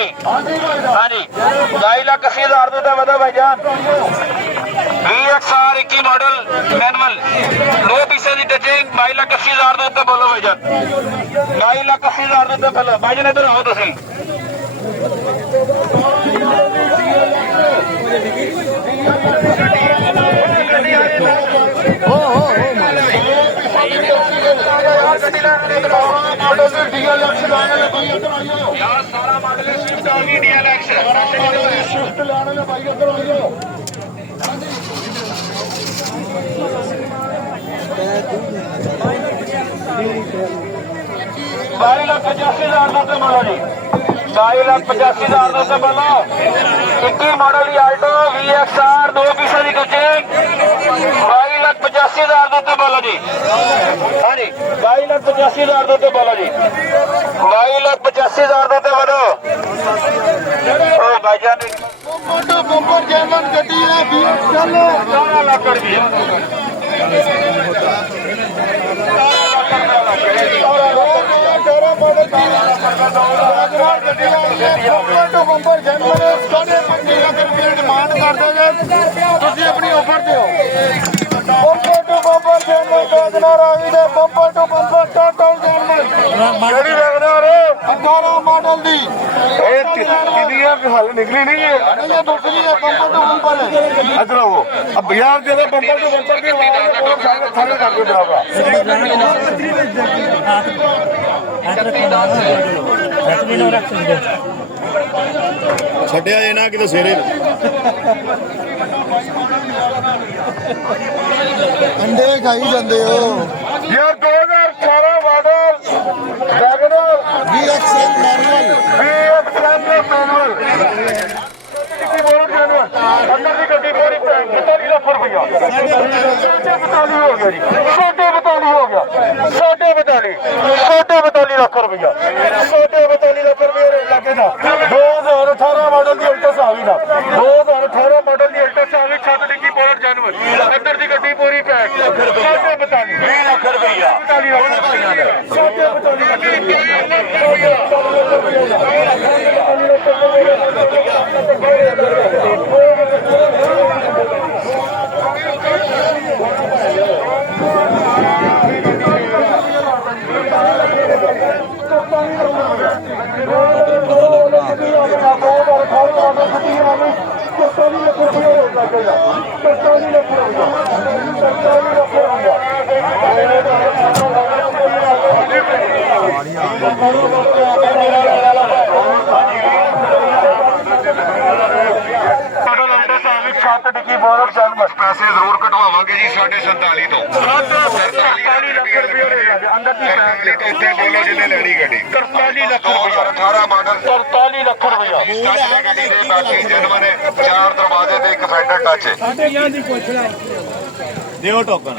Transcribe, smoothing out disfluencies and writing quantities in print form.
जी हाँ जी 2,80,000 रुपये बता भाईजान VXR 21 मॉडल मैनुअल 2 पीसे की टचिंग 2,80,000 रुपये बोलो भाईजान 2,80,000 रुपये बोलो भाईजान इधर आओ तुम बाई लाख 85,000 रुपये बोलो जी 2,85,000 रुपये बोलो 21 मॉडल आल्टो VXR 2 पीसा की टचिंग 2,85,000 रुपये बोलो जी हाँ जी 2,85,000 रुपये बोलो जी 2,85,000 रुपये बोलो भाईजान बंपर जर्मन गड्डी है 12 लाख रुपये बंपर जर्मन 5.5 लाख रुपये डिमांड कर दोगे तुम अपनी ऑफर दो bumper to bumper German bumper to bumper total German 18 model दी हल निकली नहीं है ये दूसरी है बंपर टू बंपर है अच्छा वो अब बिहार जिले बंपर टू बंपर की थाने कर दो छड्या ये ना कि सेरे अंडे खाई जाते हो यार 2018 मॉडल वैगनर VXL मैनुअल अंदर की गड्डी पूरी 45 लाख रुपया 42 हो गया जी 42 हो गया 42 लाख रुपया 42 लाख रुपये लगे ना 2018 मॉडल की अल्टस आ गई ना 2018 मॉडल की अल्टस आ गई 7 डिग्गी बोनट जानवर अंदर की गड्डी पूरी पैक 42 लाख रुपया 7 डिग्गी बोनट जानवर पैसे जरूर कटवावांगे जी 47.5 तो 43 लाख रुपये अंदर की बोलो जिन्हें लेनी गड्डी 43 लाख रुपया 18 मॉडल 43 लाख रुपया बाकी जनवर है 4 दरवाजे ते एक फेडर टच है दियो टोकन